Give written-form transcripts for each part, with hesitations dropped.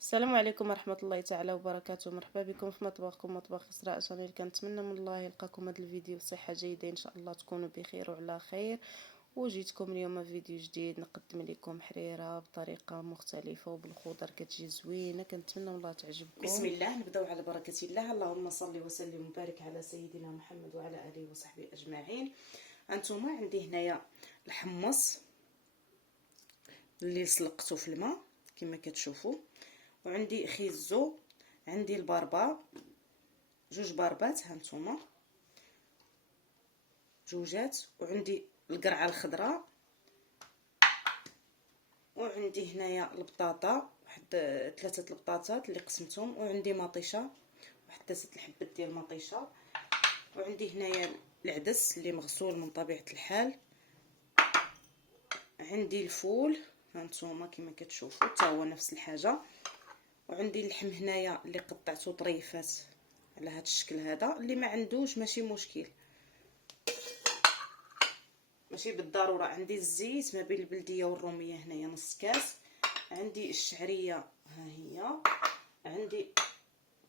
السلام عليكم ورحمة الله تعالى وبركاته. مرحبا بكم في مطبخكم مطبخ إسراء شانيل. كنتمنى من الله يلقاكم هذا الفيديو بصحة جيدة إن شاء الله، تكونوا بخير وعلى خير. وجيتكم اليوم فيديو جديد نقدم لكم حريرة بطريقة مختلفة وبالخضر كتجي زوينة، كنتمنى من الله تعجبكم. بسم الله، نبداو على بركة الله. اللهم صل وسلم وبارك على سيدنا محمد وعلى آله وصحبه أجمعين. هانتوما عندي هنايا الحمص اللي سلقته في الماء كما كتشوفوا، وعندي خيزو، عندي البربه، جوج بربات هانتوما جوجات، وعندي القرعه الخضراء، وعندي هنايا البطاطا واحد 3 البطاطات اللي قسمتهم، وعندي مطيشه واحد 3 الحبات ديال المطيشه، وعندي هنايا العدس اللي مغسول من طبيعه الحال، عندي الفول هانتوما كما كتشوفوا حتى هو نفس الحاجه، وعندي اللحم هنايا اللي قطعته طريفات على هذا الشكل هذا. اللي ما عندوش ماشي مشكل، ماشي بالضروره. عندي الزيت ما بين البلديه والروميه هنايا نص كاس، عندي الشعريه ها هي، عندي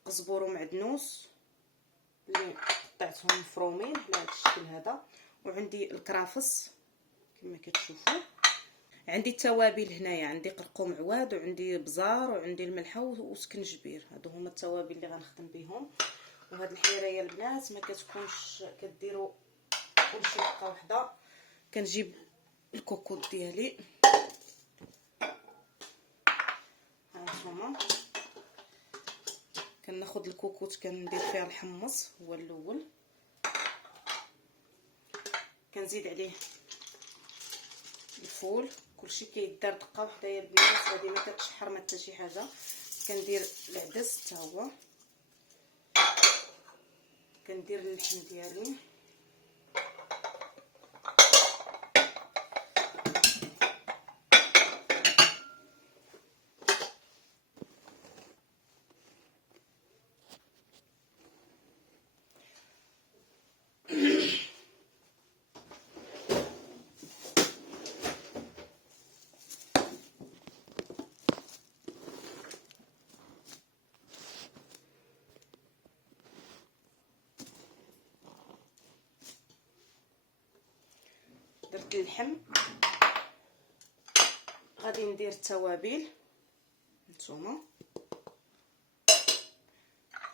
قزبر ومعدنوس اللي قطعتهم مفرومين على هذا الشكل هذا، وعندي الكرافس كما كتشوفوا. عندي التوابل هنايا، عندي قرقوم عواد، وعندي بزار، وعندي الملحه وسكنجبير. هادو هما التوابل اللي غنخدم بهم. وهاد الحريره يا البنات ما كتكونش كديروا كلشي دقه واحده. كنجيب الكوكوط ديالي هانتوما، كناخذ الكوكوط كندير فيها الحمص هو الاول، كنزيد عليه الفول. كلشي كيدار دقه واحده يا البنات، هذه ما كتشحر ما حتى شي حاجه. كندير العدس حتى هو، كندير اللحم ديالي، درت اللحم. غادي ندير التوابل نتوما،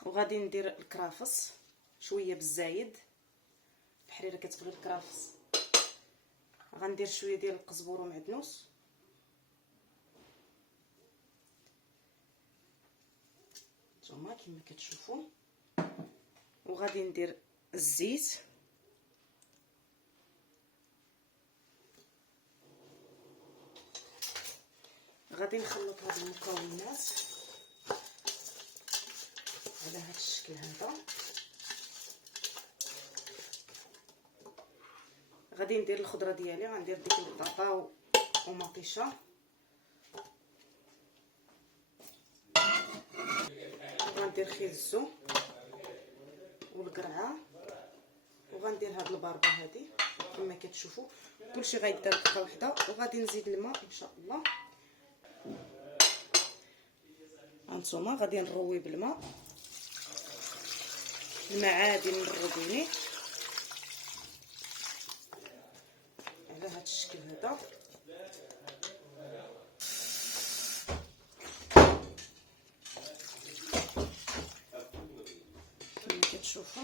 وغادي ندير الكرافس شويه بالزايد، الحريره كتبغي الكرافس. غندير شويه ديال القزبر ومعدنوس، نتوما كما كتشوفوا، وغادي ندير الزيت، غادي نخلط هاد المكونات على هاد الشكل هذا. غادي ندير الخضره ديالي، غندير ديك البطاطا ومطيشه، غندير خيزو والقرعه، وغندير هاد البربه هادي كما كتشوفوا. كلشي غيدار دقه واحده، وغادي نزيد الماء ان شاء الله. هانتوما غادي نروي بالماء، الماء عادي من الروبيني على هذا الشكل هذا. كما كتشوفوا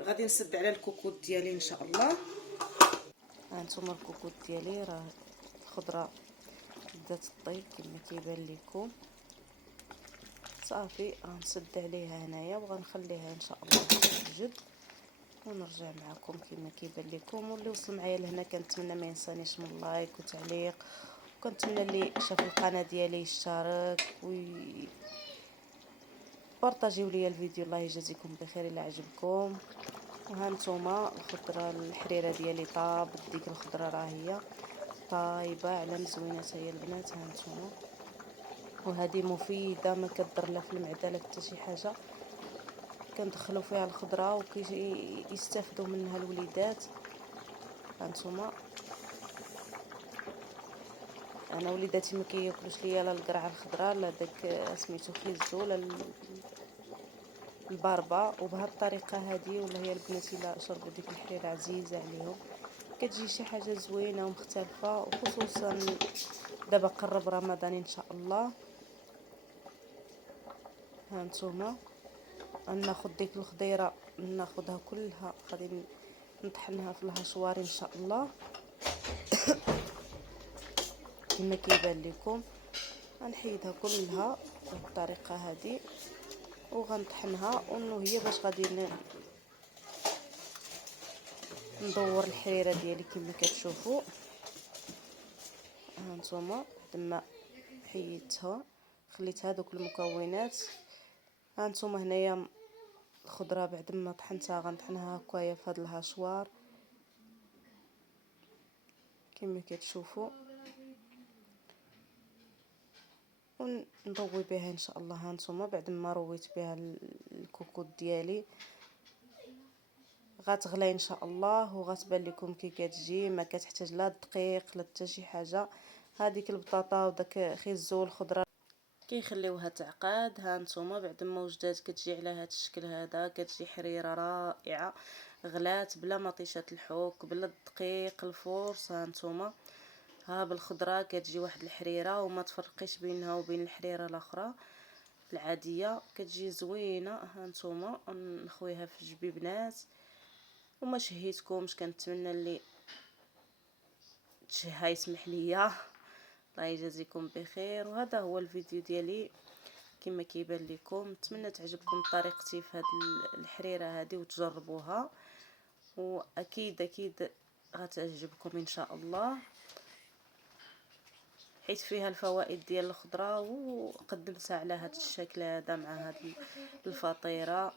غادي نسد على الكوكوط ديالي ان شاء الله. هانتوما الكوكوط ديالي راه الخضره بدات طيب كما كيبان لكم. صافي غنسد عليها هنايا وغنخليها ان شاء الله توجد، ونرجع معكم كما كيبان لكم. واللي وصل معايا لهنا كنتمنى ما ينسانيش من لايك وتعليق، وكنتمنى اللي شاف القناه ديالي يشترك بارطاجيو ليا الفيديو. الله يجازيكم بخير الا عجبكم. وهانتوما الخضره الحريره ديالي طابت، ديك الخضره راه هي طايبه على مزوينه هي البنات. هانتوما وهذه مفيده، ما كضر لا في المعده لا حتى شي حاجه. كندخلوا فيها الخضره وكيستافدوا منها الوليدات. هانتوما انا وليداتي ما كياكلوش ليا لا القرعه الخضراء لا داك سميتو خيزو لا الباربه. وبهذه الطريقه هذه والله يا البنات الا شربوا ديك الحريره عزيزه عليهم كتجي شي حاجه زوينه ومختلفه، وخصوصا دابا قرب رمضان ان شاء الله. ها نتوما ناخذ ديك الخضيره ناخذها كلها غادي نطحنها في الهشوار ان شاء الله كما كيبان لكم. غنحيدها كلها بالطريقه هذه وغنطحنها، وانه هي باش غادي ندور الحريره ديالي كما كتشوفوا. ها نتوما تما حيدتها خليت هذوك المكونات. ها نتوما هنايا الخضره بعد ما طحنتها غنطحنها هكايا في هذا الهشوار كما كتشوفوا ونضوي بها ان شاء الله. ها نتوما بعد ما رويت بها الكوكوط ديالي غتغلي ان شاء الله وغتبان لكم كي كتجي، ما كتحتاج لا دقيق لا حتى شي حاجه. هذيك البطاطا وداك خيزو الخضره كيخليوها تعقاد. ها نتوما بعد ما وجدات كتجي على هذا الشكل هذا، كتجي حريره رائعه غلات بلا مطيشه الحوك بلا الدقيق الفورص. ها نتوما ها بالخضره كتجي واحد الحريره وما تفرقيش بينها وبين الحريره الاخرى العاديه، كتجي زوينه. ها نتوما نخويها في الجبيبنات وما شهيتكمش، كنتمنى اللي تشها يسمح ليا. الله يجازيكم بخير. وهذا هو الفيديو ديالي كما كيبان لكم. نتمنى تعجبكم طريقتي في هذه الحريره هذه وتجربوها، واكيد اكيد غتعجبكم ان شاء الله، حيت فيها الفوائد ديال الخضره. وقدمتها على هذا الشكل هذا مع هذه الفطيره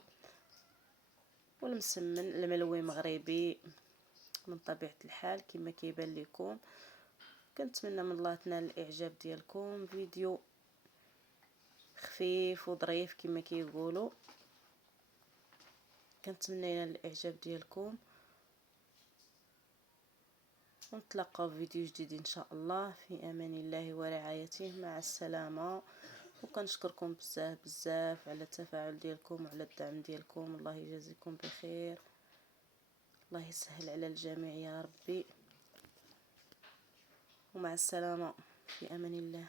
والمسمن الملوي مغربي من طبيعه الحال كما كيبان لكم. كنتمنى من الله تنال الاعجاب ديالكم. فيديو خفيف وظريف كما كيقولوا، كنتمنى ينال الاعجاب ديالكم، ونتلاقاو في فيديو جديد ان شاء الله. في امان الله ورعايته، مع السلامه. وكنشكركم بزاف بزاف على التفاعل ديالكم وعلى الدعم ديالكم. الله يجازيكم بخير، الله يسهل على الجميع يا ربي، ومع السلامه في امان الله.